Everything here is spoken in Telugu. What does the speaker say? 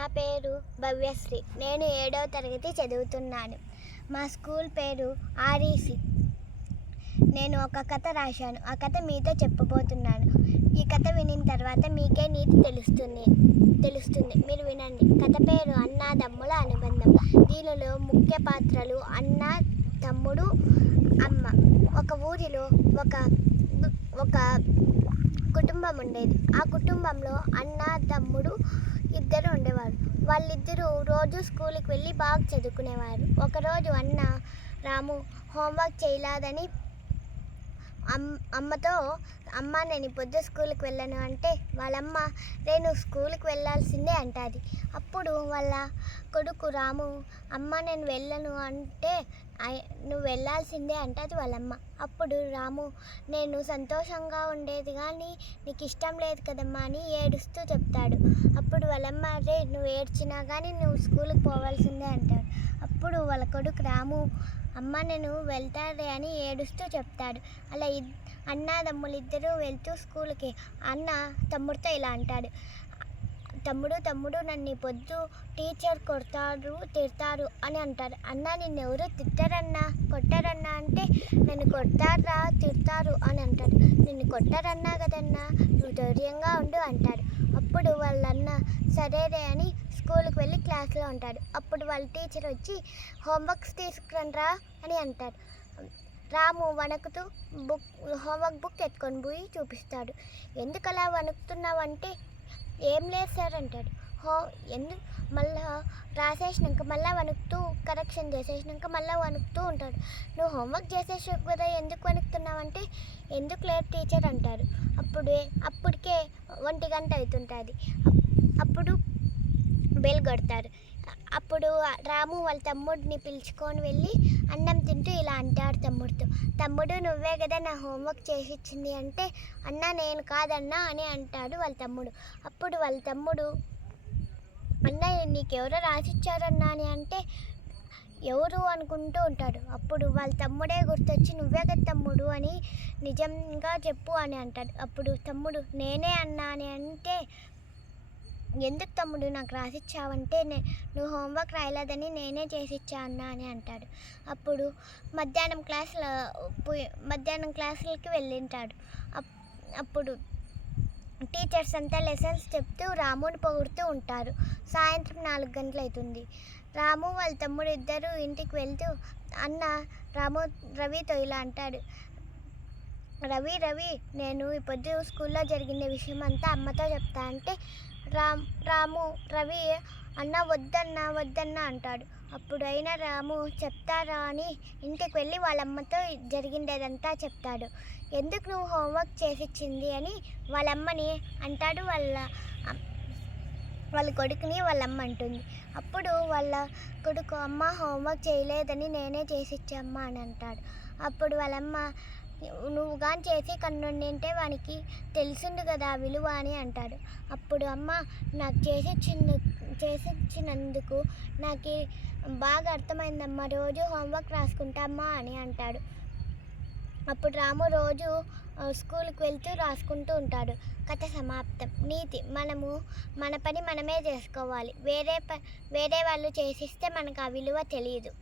నా పేరు భవ్యశ్రీ. నేను 7వ తరగతి చదువుతున్నాను. మా స్కూల్ పేరు ఆర్ఈసి. నేను ఒక కథ రాశాను. ఆ కథ మీతో చెప్పబోతున్నాను. ఈ కథ వినిన తర్వాత మీకే నీతి తెలుస్తుంది. మీరు వినండి. కథ పేరు అన్నాదమ్ముల అనుబంధం. దీనిలో ముఖ్య పాత్రలు అన్న, తమ్ముడు, అమ్మ. ఒక ఊరిలో ఒక కుటుంబం ఉండేది. ఆ కుటుంబంలో అన్న, తమ్ముడు ఇద్దరు ఉండేవారు. వాళ్ళిద్దరూ రోజు స్కూల్కి వెళ్ళి బాగా చదువుకునేవారు. ఒకరోజు అన్న రాము హోంవర్క్ చేయలేదని అమ్మతో, అమ్మ నేను పొద్దు స్కూల్కి వెళ్ళను అంటే వాళ్ళమ్మ నేను స్కూల్కి వెళ్ళాల్సిందే అంటుంది. అప్పుడు వాళ్ళ కొడుకు రాము అమ్మ నేను వెళ్ళను అంటే నువ్వు వెళ్ళాల్సిందే అంటుంది వాళ్ళమ్మ. అప్పుడు రాము నేను సంతోషంగా ఉండేది కానీ నీకు ఇష్టం లేదు కదమ్మా అని ఏడుస్తూ చెప్తాడు. అప్పుడు వాళ్ళమ్మ రే నువ్వు ఏడ్చినా కానీ నువ్వు స్కూల్కి పోవాల్సిందే అంటాడు. అప్పుడు వాళ్ళ కొడుకు రాము అమ్మ నేను వెళ్తాడే అని ఏడుస్తూ చెప్తాడు. అలా అన్నదమ్ములు ఇద్దరూ వెళ్తూ స్కూల్కి అన్న తమ్ముడితో ఇలా అంటాడు, తమ్ముడు నన్ను పొద్దు టీచర్ కొడతారు తిడతారు అని అంటారు. అన్న నిన్ను ఎవరు తిట్టారన్నా కొట్టారన్నా అంటే నన్ను కొడతారా తిడతారు అని అంటాడు. నిన్ను కొట్టారన్నా కదన్నా నువ్వు ధైర్యంగా ఉండు అంటాడు. అప్పుడు వాళ్ళన్న సరేరే అని స్కూల్కి వెళ్ళి క్లాస్లో ఉంటాడు. అప్పుడు వాళ్ళ టీచర్ వచ్చి హోంవర్క్స్ తీసుకురండ్రా అని అంటారు. రాము వణుకుతూ హోంవర్క్ బుక్ ఎత్తుకొని పోయి చూపిస్తాడు. ఎందుకు అలా వణుకుతున్నావంటే ఏం లేదు సార్ అంటాడు. ఎందుకు మళ్ళా రాసేసినాక మళ్ళీ వణుకుతూ కరెక్షన్ చేసేసినాక మళ్ళీ వణుకుతూ ఉంటాడు. నువ్వు హోంవర్క్ చేసేసావు కదా ఎందుకు వణుకుతున్నావంటే ఎందుకు లేదు టీచర్ అంటారు. అప్పటికే 1 గంట అవుతుంటుంది. అప్పుడు బెల్ కొడతారు. అప్పుడు రాము వాళ్ళ తమ్ముడిని పిలుచుకొని వెళ్ళి అన్నం తింటూ ఇలా అంటాడు తమ్ముడితో, తమ్ముడు నువ్వే కదా నా హోంవర్క్ చేసి ఇచ్చింది అంటే అన్న నేను కాదన్నా అని అంటాడు వాళ్ళ తమ్ముడు. అప్పుడు వాళ్ళ తమ్ముడు అన్న నీకెవరో రాసిచ్చారన్నా అని అంటే ఎవరు అనుకుంటూ ఉంటాడు. అప్పుడు వాళ్ళ తమ్ముడే గుర్తొచ్చి నువ్వే కదా తమ్ముడు అని నిజంగా చెప్పు అని అంటాడు. అప్పుడు తమ్ముడు నేనే అన్నా అని అంటే ఎందుకు తమ్ముడు నాకు రాసిచ్చావంటే నువ్వు హోంవర్క్ రాయలేదని నేనే చేసిచ్చా అన్నా అని అంటాడు. అప్పుడు మధ్యాహ్నం క్లాసులకి వెళ్ళింటాడు. అప్పుడు టీచర్స్ అంతా లెసన్స్ చెప్తూ రాముని పొగుడుతూ ఉంటారు. సాయంత్రం 4 గంటలు అవుతుంది. రాము వాళ్ళ తమ్ముడు ఇద్దరు ఇంటికి వెళ్తూ అన్న రవితో ఇలా అంటాడు, రవి నేను ఈ పొద్దు స్కూల్లో జరిగిన విషయం అంతా అమ్మతో చెప్తా అంటే రాము రవి అన్న వద్దన్నా అంటాడు. అప్పుడు అయినా రాము చెప్తారా అని ఇంటికి వెళ్ళి వాళ్ళమ్మతో జరిగిందేదంతా చెప్తాడు. ఎందుకు నువ్వు హోంవర్క్ చేసిచ్చింది అని వాళ్ళమ్మని అంటాడు. వాళ్ళ కొడుకుని వాళ్ళమ్మ అంటుంది. అప్పుడు వాళ్ళ కొడుకు అమ్మ హోంవర్క్ చేయలేదని నేనే చేసిచ్చమ్మా అని అంటాడు. అప్పుడు వాళ్ళమ్మ నువ్వు కానీ చేసి కన్నుండింటే వానికి తెలిసిండు కదా ఆ విలువ అని అంటాడు. అప్పుడు అమ్మ నాకు చేసిచ్చినందుకు నాకు బాగా అర్థమైందమ్మా, రోజు హోంవర్క్ రాసుకుంటామ్మా అని అంటాడు. అప్పుడు రాము రోజు స్కూల్కి వెళ్తూ రాసుకుంటూ ఉంటాడు. కథ సమాప్తం. నీతి మన పని మనమే చేసుకోవాలి. వేరే వాళ్ళు చేసిస్తే మనకు ఆ విలువ తెలియదు.